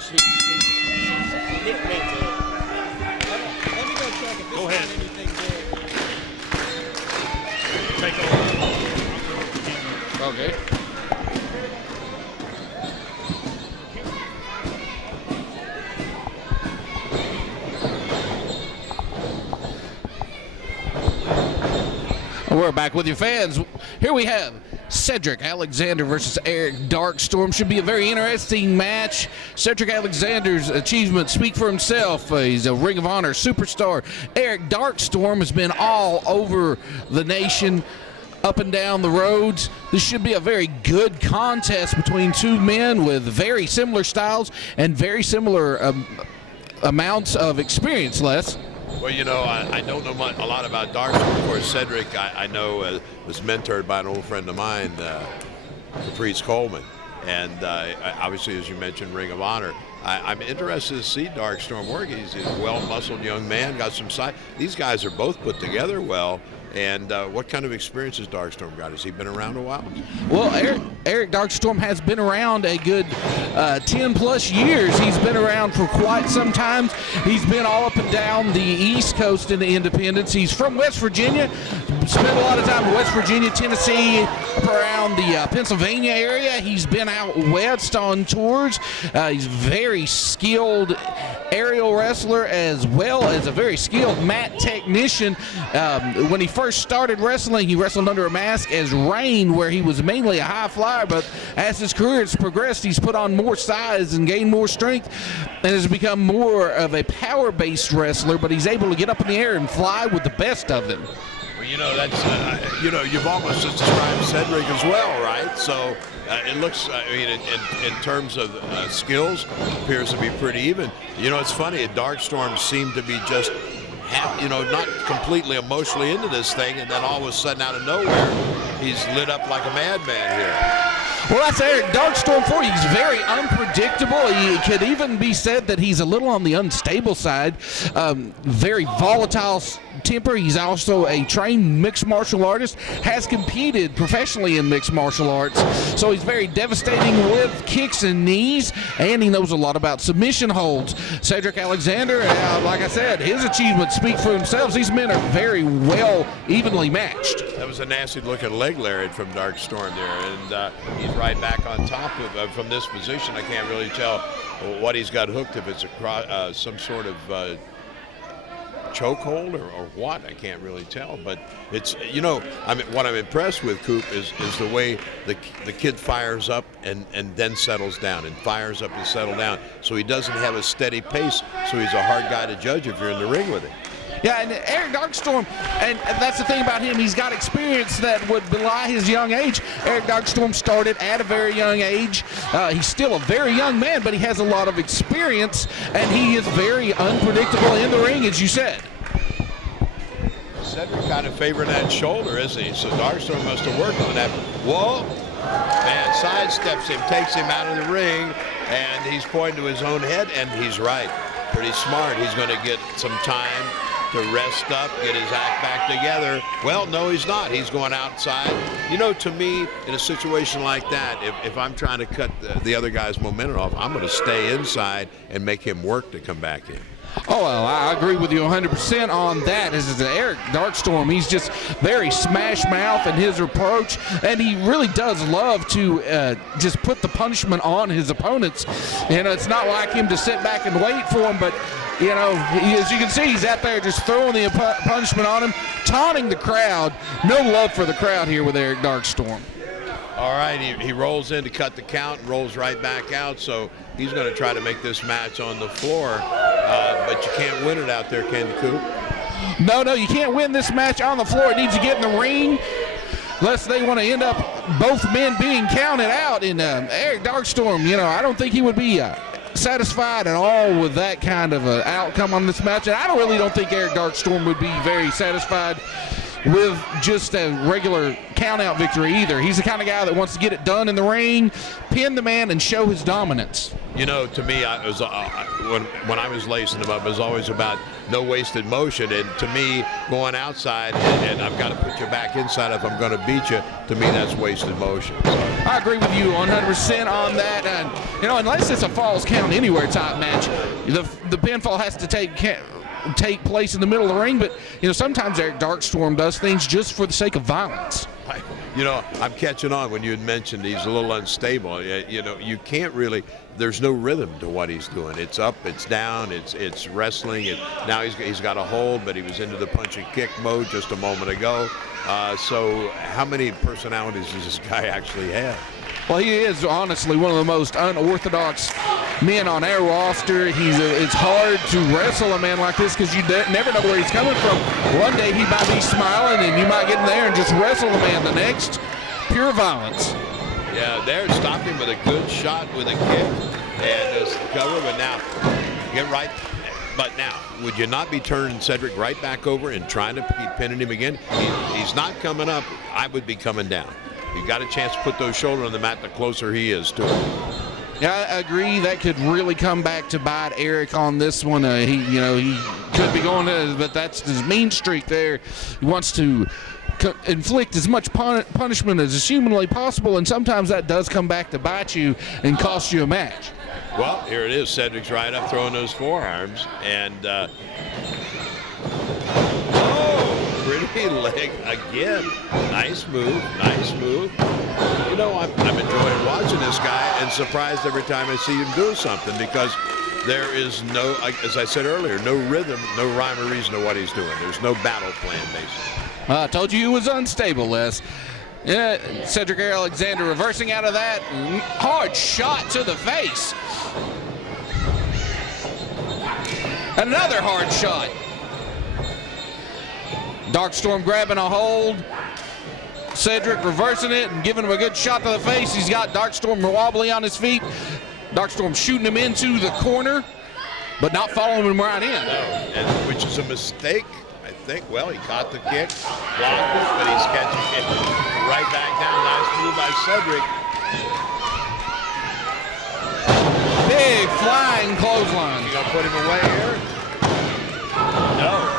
He's hit me to it. Let me go check if Go there's ahead. not anything there. Take over. Okay. We're back with your fans. Here we have Cedric Alexander versus Eric Darkstorm. Should be a very interesting match. Cedric Alexander's achievements speak for himself. He's a Ring of Honor superstar. Eric Darkstorm has been all over the nation, up and down the roads. This should be a very good contest between two men with very similar styles and very similar amounts of experience, Les. Well, you know, I don't know a lot about Darkstorm. Of course, Cedric, I know, was mentored by an old friend of mine, Caprice Coleman. And obviously, as you mentioned, Ring of Honor. I'm interested to see Darkstorm work. He's a well-muscled young man, got some size. These guys are both put together well. And what kind of experience has Darkstorm got? Has he been around a while? Well, Eric Darkstorm has been around a good 10-plus years. He's been around for quite some time. He's been all up and down the East Coast in the independents. He's from West Virginia. Spent a lot of time in West Virginia, Tennessee, around the Pennsylvania area. He's been out west on tours. He's very skilled aerial wrestler as well as a very skilled mat technician. When he first started wrestling, he wrestled under a mask as Rain, where he was mainly a high flyer, but as his career has progressed, he's put on more size and gained more strength and has become more of a power-based wrestler, but he's able to get up in the air and fly with the best of them. Well, you know, that's, you know, you've almost just described Cedric as well, right? So it looks, I mean, in terms of skills, appears to be pretty even. You know, it's funny, Darkstorm seemed to be just, you know, not completely emotionally into this thing, and then all of a sudden, out of nowhere, he's lit up like a madman here. Well, that's Eric Darkstorm for you. He's very unpredictable. He could even be said that he's a little on the unstable side. Very volatile temper. He's also a trained mixed martial artist, has competed professionally in mixed martial arts. So he's very devastating with kicks and knees, and he knows a lot about submission holds. Cedric Alexander, like I said, his achievements speak for themselves. These men are very well evenly matched. That was a nasty looking leg lariat from Darkstorm there, and he's right back on top of from this position. I can't really tell what he's got hooked, if it's some sort of chokehold or what. I can't really tell, but it's, you know, I mean, what I'm impressed with, Coop, is the way the kid fires up and then settles down, and fires up and settle down. So he doesn't have a steady pace, so he's a hard guy to judge if you're in the ring with him. Yeah, and Eric Darkstorm, and that's the thing about him, he's got experience that would belie his young age. Eric Darkstorm started at a very young age. He's still a very young man, but he has a lot of experience, and he is very unpredictable in the ring, as you said. Cedric kind of favoring that shoulder, isn't he? So Darkstorm must have worked on that. Whoa! Man sidesteps him, takes him out of the ring, and he's pointing to his own head, and he's right. Pretty smart. He's going to get some time to rest up, get his act back together. Well, no, he's not. He's going outside. You know, to me, in a situation like that, if I'm trying to cut the other guy's momentum off, I'm going to stay inside and make him work to come back in. Oh, well, I agree with you 100% on that. This is Eric Darkstorm. He's just very smash mouth in his approach, and he really does love to just put the punishment on his opponents. You know, it's not like him to sit back and wait for him, but you know, as you can see, he's out there just throwing the punishment on him, taunting the crowd. No love for the crowd here with Eric Darkstorm. All right, he rolls in to cut the count, rolls right back out, so he's going to try to make this match on the floor, but you can't win it out there, can you, Coop? No, you can't win this match on the floor. It needs to get in the ring, unless they want to end up both men being counted out. And Eric Darkstorm, you know, I don't think he would be satisfied at all with that kind of outcome on this match, and I really don't think Eric Darkstorm would be very satisfied with just a regular count-out victory either. He's the kind of guy that wants to get it done in the ring, pin the man, and show his dominance. You know, to me, when I was lacing him up, it was always about no wasted motion. And to me, going outside and I've got to put you back inside if I'm going to beat you, to me, that's wasted motion. I agree with you 100% on that. And, you know, unless it's a falls count anywhere type match, the pinfall has to take place in the middle of the ring. But, you know, sometimes Eric Darkstorm does things just for the sake of violence. You know, I'm catching on when you had mentioned he's a little unstable. You know, you can't really, there's no rhythm to what he's doing. It's up, it's down, it's wrestling, and now he's got a hold, but he was into the punch and kick mode just a moment ago. So how many personalities does this guy actually have? Well, he is honestly one of the most unorthodox men on our roster. It's hard to wrestle a man like this because you never know where he's coming from. One day he might be smiling and you might get in there and just wrestle the man. The next, pure violence. Yeah, there, stop him with a good shot with a kick and just cover, but now get right. But now, would you not be turning Cedric right back over and trying to keep pinning him again? He's not coming up. I would be coming down. You got a chance to put those shoulders on the mat the closer he is to it. Yeah, I agree. That could really come back to bite Eric on this one. He could be going to, but that's his mean streak there. He wants to inflict as much punishment as is humanly possible, and sometimes that does come back to bite you and cost you a match. Well, here it is. Cedric's right up throwing those forearms, and pretty leg again. Nice move, nice move. You know, I'm enjoying watching this guy and surprised every time I see him do something because there is no, as I said earlier, no rhythm, no rhyme or reason to what he's doing. There's no battle plan, basically. I told you he was unstable, Les. Yeah, Cedric Alexander reversing out of that. Hard shot to the face. Another hard shot. Darkstorm grabbing a hold. Cedric reversing it and giving him a good shot to the face. He's got Darkstorm wobbly on his feet. Darkstorm shooting him into the corner, but not following him right in. No, which is a mistake, I think. Well, he caught the kick, blocked it, but he's catching it right back down. Nice move by Cedric. Big flying clothesline. You gonna put him away here? No.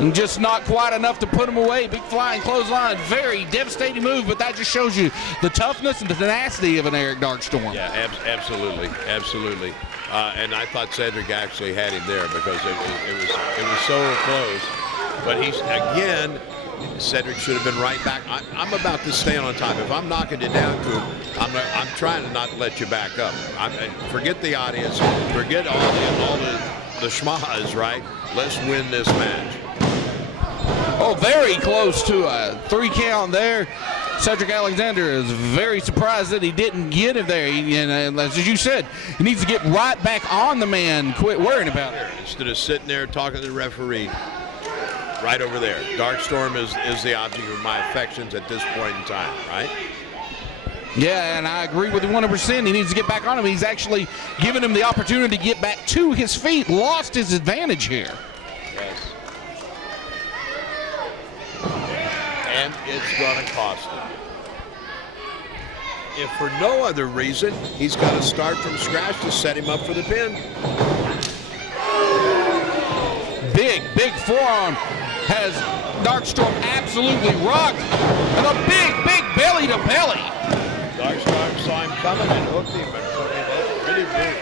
And just not quite enough to put him away. Big flying clothesline. Very devastating move, but that just shows you the toughness and the tenacity of an Eric Darkstorm. Yeah, absolutely, absolutely. And I thought Cedric actually had him there because it was so close. But he's, again, Cedric should have been right back. I'm about to stay on time. If I'm knocking you down to him, I'm trying to not let you back up. Forget the audience. Forget all the schmahs, right? Let's win this match. Oh, very close to a 3 count there. Cedric Alexander is very surprised that he didn't get him there. And as you said, he needs to get right back on the man, quit worrying about it. Instead of sitting there talking to the referee, right over there. Darkstorm is the object of my affections at this point in time, right? Yeah, and I agree with you 100%. He needs to get back on him. He's actually given him the opportunity to get back to his feet. Lost his advantage here. Yes. And it's going to cost him. If for no other reason, he's got to start from scratch to set him up for the pin. Big forearm has Darkstorm absolutely rocked. And a big belly to belly. Darkstorm saw him coming and hooked him and put him up pretty big.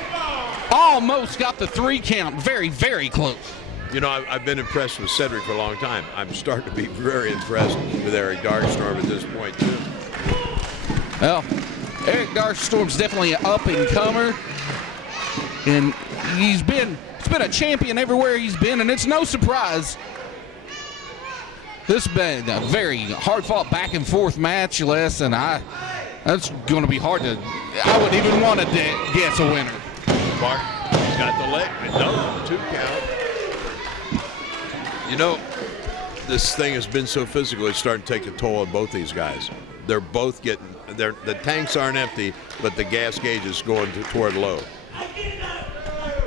Almost got the 3 count. Very, very close. You know, I've been impressed with Cedric for a long time. I'm starting to be very impressed with Eric Darkstorm at this point, too. Well, Eric Darkstorm's definitely an up-and-comer. And he's been a champion everywhere he's been, and it's no surprise. This has been a very hard-fought back-and-forth match, Les, and that's going to be hard to, I wouldn't even want to guess a winner. Mark, he's got the leg. No, 2 count. You know, this thing has been so physical, it's starting to take a toll on both these guys. They're both getting, the tanks aren't empty, but the gas gauge is going toward low.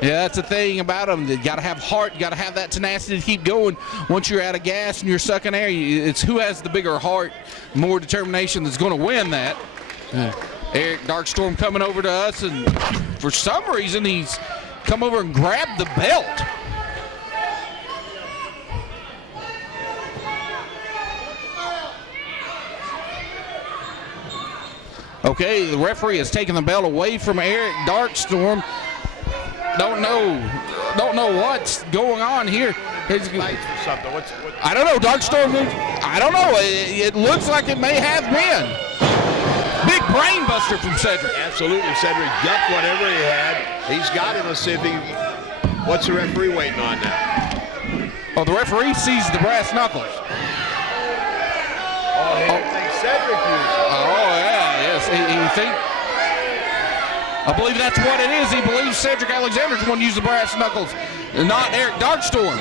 Yeah, that's the thing about them. You got to have heart. You got to have that tenacity to keep going. Once you're out of gas and you're sucking air, it's who has the bigger heart, more determination that's going to win that. Eric Darkstorm coming over to us, and for some reason he's come over and grabbed the belt. Okay, the referee has taken the belt away from Eric Darkstorm. Don't know what's going on here. I don't know. Darkstorm, I don't know. It looks like it may have been. Big brain buster from Cedric. Absolutely, Cedric ducked whatever he had. He's got it. Let's see if he. What's the referee waiting on now? Oh, the referee sees the brass knuckles. Oh, he thinks Cedric used it. Oh, yeah, yes. He think. I believe that's what it is. He believes Cedric Alexander's going to use the brass knuckles, not Eric Darkstorm.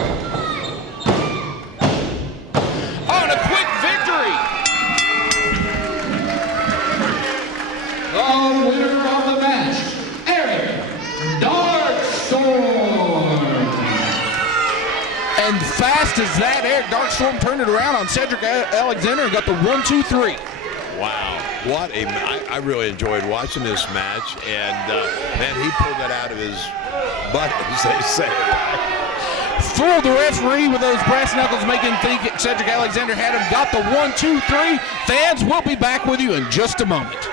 Oh, and a quick victory. The winner of the match, Eric Darkstorm. And fast as that, Eric Darkstorm turned it around on Cedric Alexander and got the 1-2-3. Wow, what a! I really enjoyed watching this match, and man, he pulled that out of his butt, as they say. Fooled the referee with those brass knuckles, making him think Cedric Alexander had him. Got the 1-2-3. Fans, we'll be back with you in just a moment.